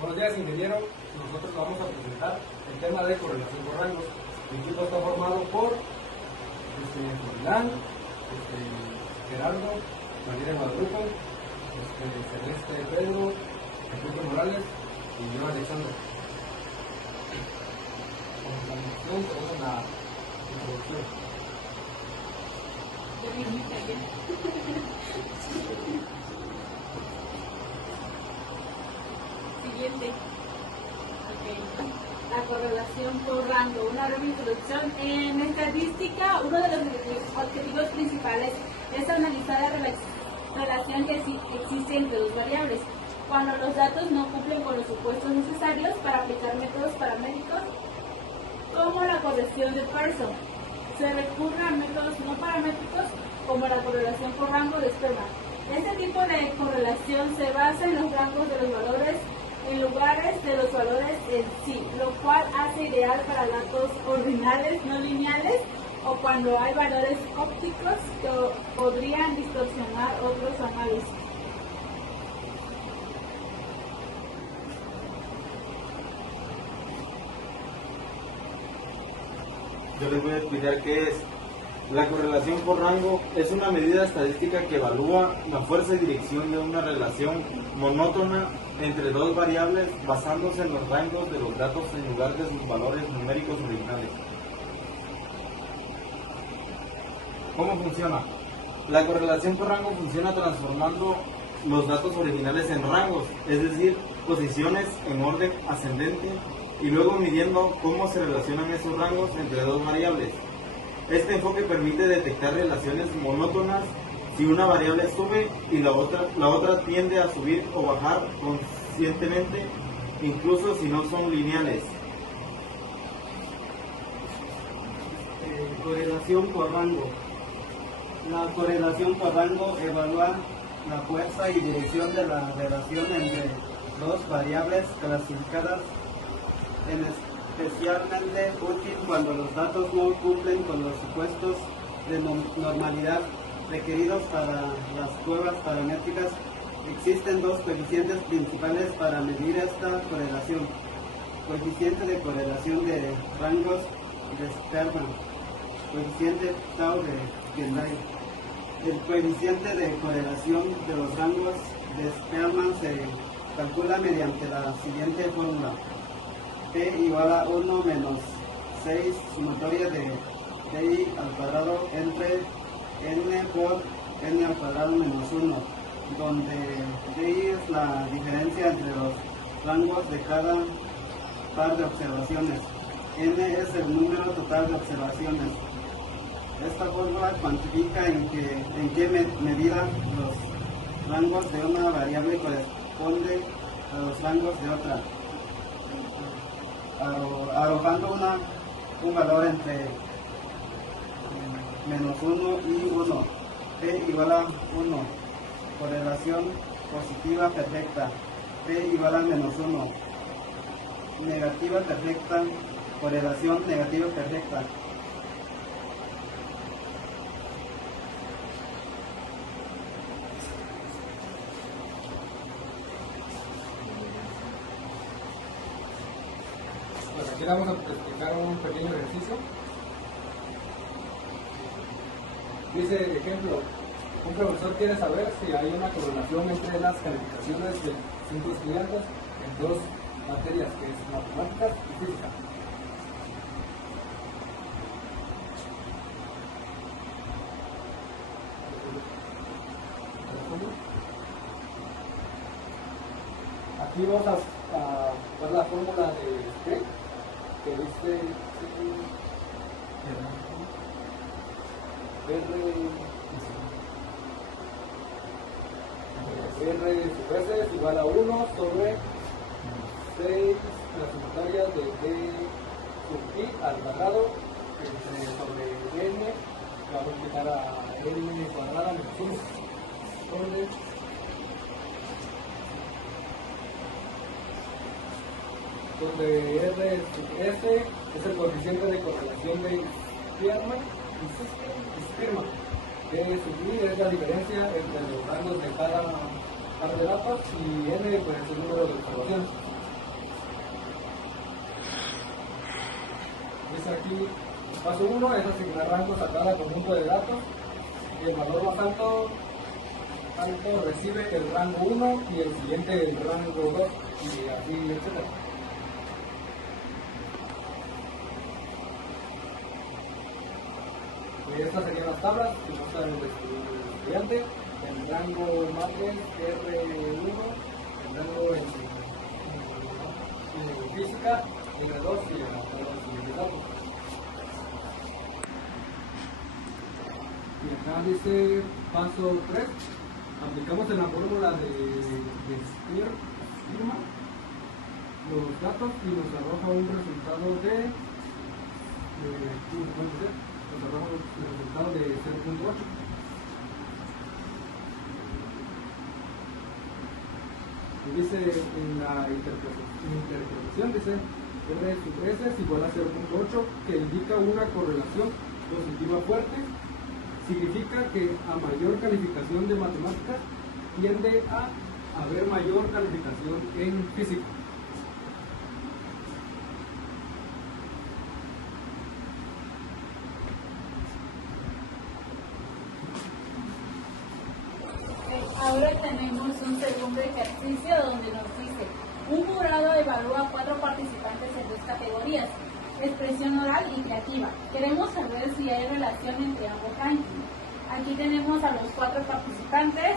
Buenos días, ingeniero. Nosotros vamos a presentar el tema de correlación por rangos. El equipo está formado por Julián, Gerardo, María de Guadalupe, Celeste Pedro, Enrique Morales y yo, Alexandro. Con la introducción. Siguiente. Okay. La correlación por rango. Una breve introducción. En estadística, uno de los objetivos principales es analizar la relación que existe entre dos variables. Cuando los datos no cumplen con los supuestos necesarios para aplicar métodos paramétricos, como la corrección de Pearson, se recurre a métodos no paramétricos como la correlación por rango de Spearman. Este tipo de correlación se basa en los rangos de los valores en lugares de los valores en sí, lo cual hace ideal para datos ordinales no lineales o cuando hay valores ópticos que podrían distorsionar otros análisis. Yo les voy a explicar qué es. La correlación por rango es una medida estadística que evalúa la fuerza y dirección de una relación monótona entre dos variables basándose en los rangos de los datos en lugar de sus valores numéricos originales. ¿Cómo funciona? La correlación por rango funciona transformando los datos originales en rangos, es decir, posiciones en orden ascendente, y luego midiendo cómo se relacionan esos rangos entre dos variables. Este enfoque permite detectar relaciones monótonas si una variable sube y la otra tiende a subir o bajar conscientemente, incluso si no son lineales. Correlación por rango. La correlación por rango evalúa la fuerza y dirección de la relación entre dos variables clasificadas, especialmente útil cuando los datos no cumplen con los supuestos de normalidad requeridos para las pruebas paramétricas. Existen dos coeficientes principales para medir esta correlación: coeficiente de correlación de rangos de Spearman, coeficiente tau de Gendai. El coeficiente de correlación de los rangos de Spearman se calcula mediante la siguiente fórmula: P igual a 1 menos 6 sumatoria de DI al cuadrado entre N por N al cuadrado menos 1, donde DI es la diferencia entre los rangos de cada par de observaciones. N es el número total de observaciones. Esta fórmula cuantifica en qué medida los rangos de una variable corresponden a los rangos de otra, arrojando un valor entre menos 1 y 1. P igual a 1. Correlación positiva perfecta. P igual a menos 1. Negativa perfecta. Correlación negativa perfecta. Pues aquí vamos a explicar un pequeño ejercicio. Dice, ejemplo, un profesor quiere saber si hay una correlación entre las calificaciones de 5 estudiantes en dos materias, que es matemáticas y física. Aquí vamos a ver la fórmula de P, que dice R sub S es igual a 1 sobre 6 las sumatoria de D sub I al cuadrado sobre N, que vamos a aplicar a N cuadrada menos 1 donde R sub S es el coeficiente de correlación de Spearman y Spearman. D sub I es la diferencia entre los rangos de cada par de datos y N pues es el número de observaciones. aquí, el paso 1 es asignar rangos a cada conjunto de datos. Y el valor más alto recibe el rango 1 y el siguiente el rango 2 y así, etc. Estas serían las tablas que muestra el estudiante. El rango madre R1, el rango en física R2 y el siguiente datos. Y acá dice paso 3, aplicamos en la fórmula de Stirma los datos y nos arroja un resultado de 0.8. Y dice en la interpretación, dice R sub S es igual a 0.8, que indica una correlación positiva fuerte. Significa que a mayor calificación de matemáticas tiende a haber mayor calificación en física. Ahora tenemos un segundo ejercicio donde nos dice: un jurado evalúa a 4 participantes en 2 categorías, expresión oral y creativa. Queremos saber si hay relación entre ambos rankings. Aquí tenemos a los 4 participantes,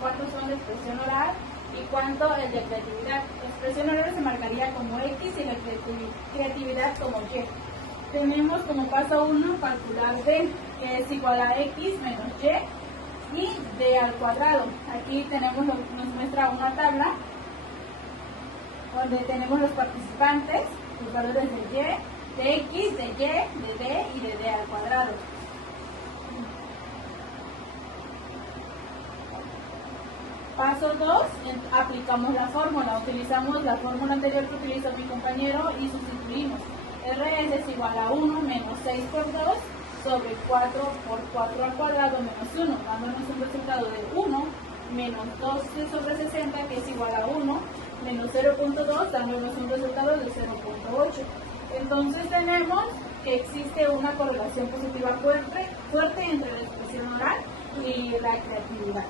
cuántos son de expresión oral y cuánto el de creatividad. La expresión oral se marcaría como X y la creatividad como Y. Tenemos como paso 1 calcular D, que es igual a X menos Y D al cuadrado. Aquí nos muestra una tabla donde tenemos los participantes, los valores de Y, de X, de Y, de D y de D al cuadrado. Paso 2, aplicamos la fórmula. Utilizamos la fórmula anterior que utilizó mi compañero y sustituimos. RS es igual a 1 menos 6 por 2 sobre 4 por 4 al cuadrado menos 1, dándonos un resultado de 1 menos 12 sobre 60, que es igual a 1, menos 0.2, dándonos un resultado de 0.8. Entonces tenemos que existe una correlación positiva fuerte entre la expresión oral y la creatividad.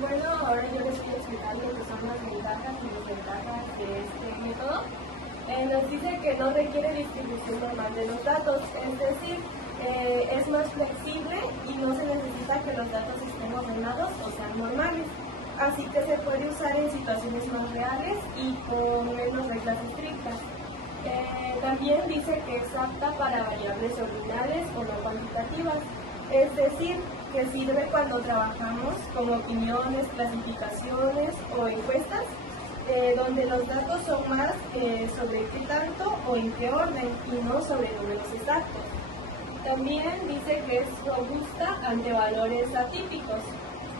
Bueno, ahora yo les quiero explicar lo que son las ventajas y desventajas de este método. Nos dice que no requiere distribución normal de los datos, es decir, es más flexible y no se necesita que los datos estén ordenados o sean normales. Así que se puede usar en situaciones más reales y con menos reglas estrictas. También dice que es apta para variables ordinales o no cuantitativas, es decir, que sirve cuando trabajamos con opiniones, clasificaciones o encuestas, donde los datos son más sobre qué tanto o en qué orden y no sobre números exactos. También dice que es robusta ante valores atípicos,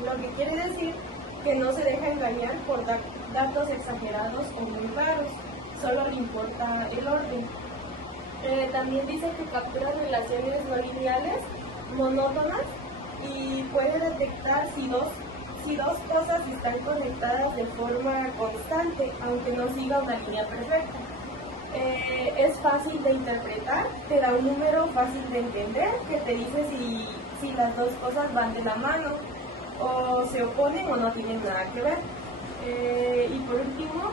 lo que quiere decir que no se deja engañar por datos exagerados o muy raros, solo le importa el orden. También dice que captura relaciones no lineales, monótonas, y puede detectar si dos cosas están conectadas de forma constante, aunque no siga una línea perfecta. Es fácil de interpretar, te da un número fácil de entender que te dice si las dos cosas van de la mano, o se oponen o no tienen nada que ver. Y por último,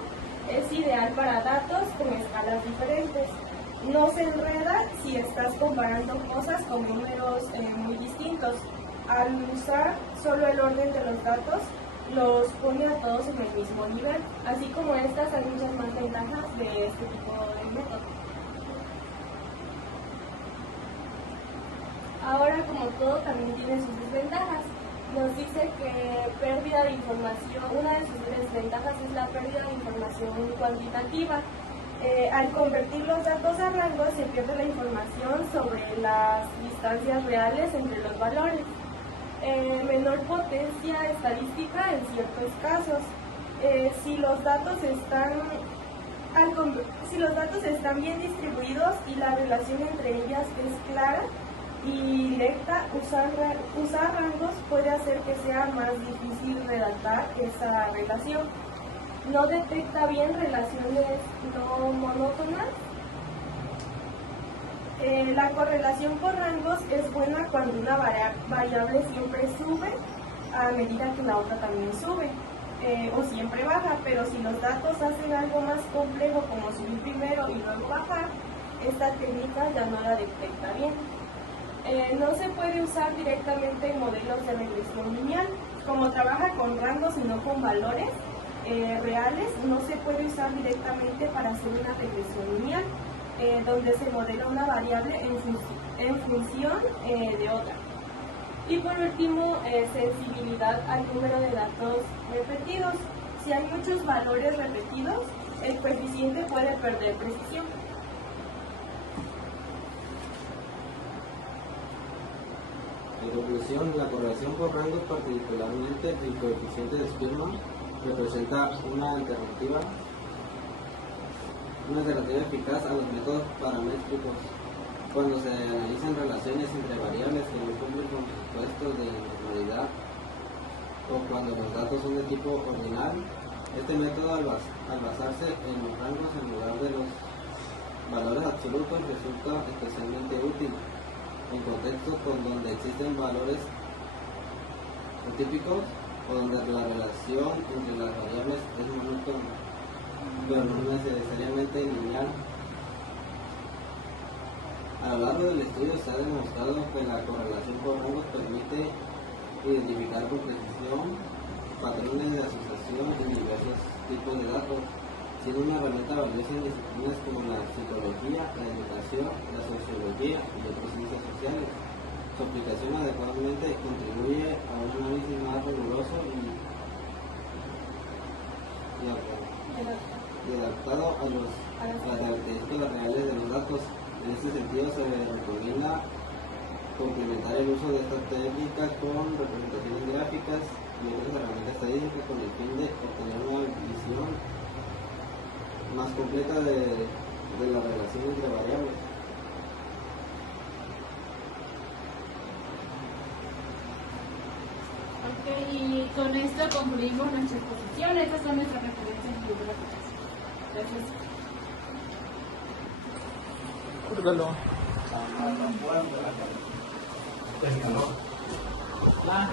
es ideal para datos con escalas diferentes. No se enreda si estás comparando cosas con números muy distintos. Al usar solo el orden de los datos, los pone a todos en el mismo nivel. Así como estas, hay muchas más ventajas de este tipo de método. Ahora, como todo, también tiene sus desventajas. Nos dice que pérdida de información, una de sus desventajas es la pérdida de información cuantitativa. Al convertir los datos a rangos, se pierde la información sobre las distancias reales entre los valores. Menor potencia estadística en ciertos casos. Si los datos están bien distribuidos y la relación entre ellas es clara y directa, usar rangos puede hacer que sea más difícil redactar esa relación. no detecta bien relaciones no monótonas. La correlación por rangos es buena cuando una variable siempre sube a medida que la otra también sube, o siempre baja, pero si los datos hacen algo más complejo como subir primero y luego bajar, esta técnica ya no la detecta bien. No se puede usar directamente en modelos de regresión lineal. Como trabaja con rangos y no con valores reales, no se puede usar directamente para hacer una regresión lineal, donde se modela una variable en función de otra. Y por último, sensibilidad al número de datos repetidos. Si hay muchos valores repetidos, el coeficiente puede perder precisión. En conclusión, la correlación por rangos, particularmente el coeficiente de Spearman, representa una alternativa eficaz a los métodos paramétricos cuando se analizan relaciones entre variables que no cumplen con supuestos de normalidad o cuando los datos son de tipo ordinal. Este método, al basarse en los rangos en lugar de los valores absolutos, resulta especialmente útil en contextos donde existen valores atípicos o donde la relación entre las variables es monótona, pero no necesariamente lineal. A lo largo del estudio se ha demostrado que la correlación por rangos permite identificar con precisión patrones de asociación en diversos tipos de datos, siendo una herramienta valiosa en disciplinas como la psicología, la educación, la sociología y otras ciencias sociales. Su aplicación adecuadamente contribuye a un análisis más riguroso y adaptado a las características reales de los datos. En este sentido, se recomienda complementar el uso de esta técnica con representaciones gráficas y otras herramientas estadísticas con el fin de obtener una visión más completa de la relación entre variables. Ok, y con esto concluimos nuestra exposición. Estas son nuestras referencias bibliográficas. Gracias. Córtalo.